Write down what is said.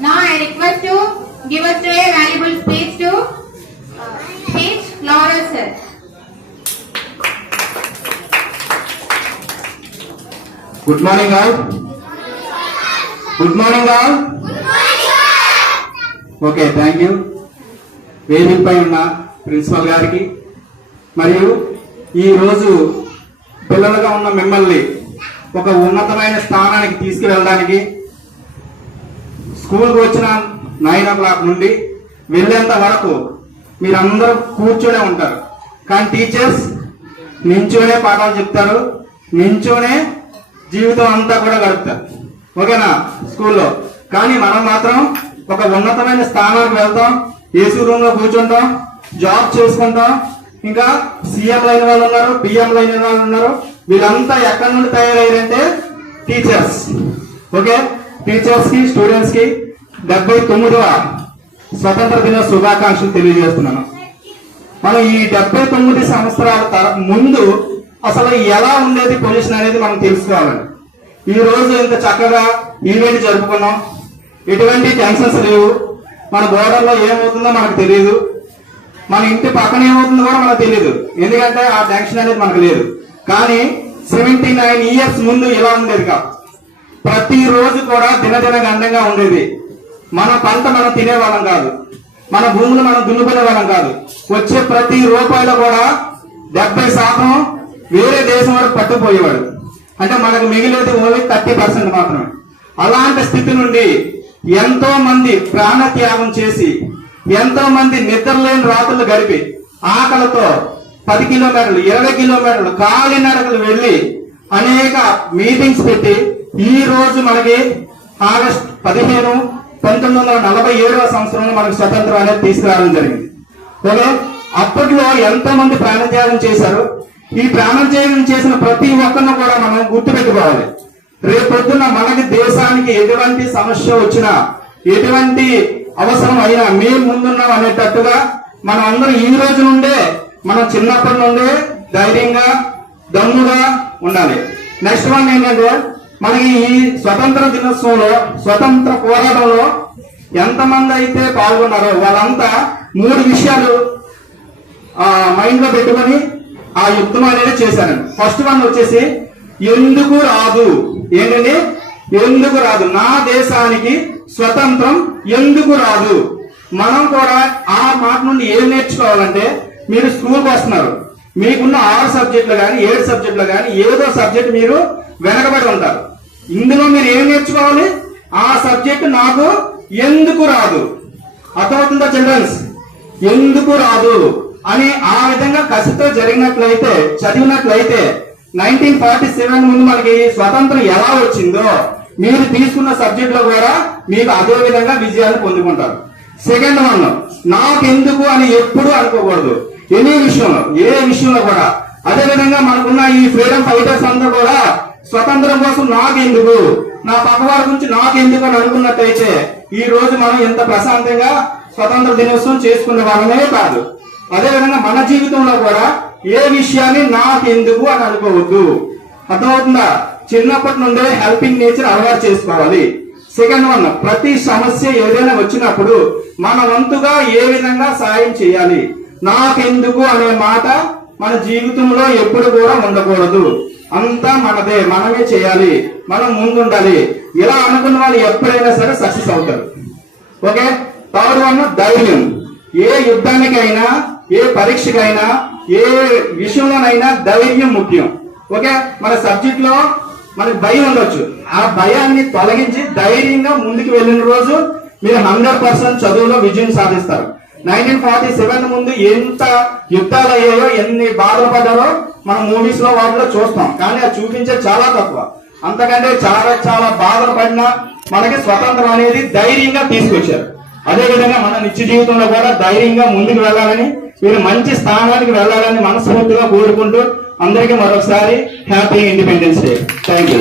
Now I request to give us a valuable speech to speech Laurel sir. Good morning all. Good morning all. Okay, thank you. వేదికపై ఉన్న principal గారికి మరియు ఈరోజు పిల్లలుగా ఉన్న మిమ్మల్ని ఒక ఉన్నతమైన స్థానానికి తీసుకువెళ్ళడానికి స్కూల్కి వచ్చిన 9 o'clock నుండి వెళ్ళేంత వరకు మీరందరూ కూర్చొనే ఉంటారు. కానీ టీచర్స్ నించోనే పాఠాలు చెప్తారు, నించోనే జీవితం అంతా కూడా గడుపుతారు. ఓకేనా స్కూల్లో. కానీ మనం మాత్రం ఒక ఉన్నతమైన స్థానానికి వెళ్తాం, ఏసీ రూమ్ లో కూర్చుంటాం, జాబ్ చేసుకుంటాం. ఇంకా సీఎం లైన్ వాళ్ళు ఉన్నారు, పిఎం లైన్ వాళ్ళు ఉన్నారు. వీళ్ళంతా ఎక్కడి నుండి తయారయ్యారంటే టీచర్స్. ఓకే, టీచర్స్ కి స్టూడెంట్స్ కి 79వ స్వతంత్ర దిన శుభాకాంక్షలు తెలియజేస్తున్నాను. మనం ఈ 79 సంవత్సరాల ముందు అసలు ఎలా ఉండేది పొజిషన్ అనేది మనం తెలుసుకోవాలండి. ఈ రోజు ఇంత చక్కగా ఈవెంట్ జరుపుకున్నాం, ఎటువంటి టెన్షన్స్ లేవు. మన బోర్డర్లో ఏమవుతుందో మనకు తెలియదు, మన ఇంటి పక్కన ఏమవుతుందో కూడా మనకు తెలియదు, ఎందుకంటే ఆ టెన్షన్ అనేది మనకు లేదు. కానీ 79 years ముందు ఇలా ఉండేది కాదు. ప్రతిరోజు కూడా దినదిన గండంగా ఉండేది. మన పంట మనం తినేవాళ్ళం కాదు, మన భూములు మనం దున్నుకునే వాళ్ళం కాదు. వచ్చే ప్రతి రూపాయలు కూడా 70% వేరే దేశం వరకు పట్టుకుపోయేవాడు. అంటే మనకు మిగిలేది ఓన్లీ 30% మాత్రమే. అలాంటి స్థితి నుండి ఎంతో మంది ప్రాణ త్యాగం చేసి, ఎంతో మంది నిద్రలేని రాత్రులు గడిపి, ఆకలితో 10 కిలోమీటర్లు 20 కిలోమీటర్లు కాలినడకలు వెళ్లి అనేక మీటింగ్స్ పెట్టి ఈ రోజు మనకి ఆగస్టు 15, 1947వ సంవత్సరంలో మనకు స్వతంత్రం అనేది తీసుకురావడం జరిగింది. ఓకే, అప్పట్లో ఎంతో మంది ప్రాణత్యాగం చేశారు. ఈ ప్రాణత్యాగం చేసిన ప్రతి ఒక్కరిని కూడా మనం గుర్తుపెట్టుకోవాలి. రేపొద్దున మనకి దేశానికి ఎటువంటి సమస్య వచ్చినా, ఎటువంటి అవసరం అయినా మేము ముందున్నాం అనేటట్టుగా మనం అందరం ఈ రోజు నుండే, మనం చిన్నప్పటి నుండే ధైర్యంగా దమ్ముగా ఉండాలి. నెక్స్ట్ వన్ ఏంటంటే, మనకి ఈ స్వతంత్ర దినోత్సవంలో, స్వతంత్ర పోరాటంలో ఎంతమంది అయితే పాల్గొన్నారో వాళ్ళంతా 3 విషయాలు మైండ్ లో పెట్టుకొని ఆ యుద్ధం అనేది చేశారండి. ఫస్ట్ వన్ వచ్చేసి ఎందుకు రాదు. ఏంటండి? ఎందుకు రాదు, నా దేశానికి స్వతంత్రం ఎందుకు రాదు. మనం కూడా ఆ మాట నుండి ఏం నేర్చుకోవాలంటే, మీరు స్కూల్కి వస్తున్నారు, మీకున్న 6 సబ్జెక్టులు కానీ 7 సబ్జెక్టులు కానీ ఏదో సబ్జెక్ట్ మీరు వెనకబడి ఉంటారు. ఇందులో మీరు ఏం నేర్చుకోవాలి? ఆ సబ్జెక్ట్ నాకు ఎందుకు రాదు. అర్థమవుతుందా చిల్డ్రన్స్? ఎందుకు రాదు అని ఆ విధంగా కసితో జరిగినట్లయితే, చదివినట్లయితే 1947 ముందు మనకి స్వతంత్రం ఎలా వచ్చిందో మీరు తీసుకున్న సబ్జెక్ట్ లో కూడా మీకు అదే విధంగా విజయాన్ని పొందుకుంటారు. సెకండ్ వన్, నాకెందుకు అని ఎప్పుడు అనుకోకూడదు. ఎనీ విషయంలో, ఏ విషయంలో కూడా. అదే విధంగా మనకున్న ఈ ఫ్రీడమ్ ఫైటర్స్ అంతా కూడా స్వతంత్రం కోసం నాకెందుకు, నా పక్కవారి గురించి నాకెందుకు అని అనుకున్నట్టయితే ఈ రోజు మనం ఎంత ప్రశాంతంగా స్వతంత్ర దినోత్సవం చేసుకునే వాళ్ళమే కాదు. అదే విధంగా మన జీవితంలో కూడా ఏ విషయాన్ని నాకెందుకు అని అనుకోవద్దు. అర్థమవుతుందా? చిన్నప్పటి నుండే హెల్పింగ్ నేచర్ అలవాటు చేసుకోవాలి. సెకండ్ వన్, ప్రతి సమస్య ఏదైనా వచ్చినప్పుడు మన వంతుగా ఏ విధంగా సాయం చేయాలి. నాకెందుకు అనే మాట మన జీవితంలో ఎప్పుడు కూడా ఉండకూడదు. అంతా మనదే, మనమే చేయాలి, మనం ముందుండాలి. ఇలా అనుకున్న వాళ్ళు ఎప్పుడైనా సరే సక్సెస్ అవుతారు. ఓకే, థర్డ్ వన్, ధైర్యం. ఏ యుద్ధానికైనా, ఏ పరీక్షకైనా, ఏ విషయంలోనైనా ధైర్యం ముఖ్యం. ఓకే, మన సబ్జెక్ట్ లో మనకి భయం ఉండొచ్చు, ఆ భయాన్ని తొలగించి ధైర్యంగా ముందుకు వెళ్ళిన రోజు మీరు 100% చదువులో విజయం సాధిస్తారు. 1947 ముందు ఎంత యుద్ధాలు అయ్యాయో, ఎన్ని బాధలు పడ్డారో మనం మూవీస్ లో వాటిలో చూస్తాం. కానీ అది చూపించే చాలా తక్కువ. అంతకంటే చాలా చాలా బాధలు పడినా మనకి స్వతంత్రం అనేది ధైర్యంగా తీసుకొచ్చారు. అదే విధంగా మన నిత్య జీవితంలో కూడా ధైర్యంగా ముందుకు వెళ్ళాలని, మీరు మంచి స్థానానికి వెళ్ళాలని మనస్ఫూర్తిగా కోరుకుంటూ అందరికీ మరొకసారి happy independence day. Thank you.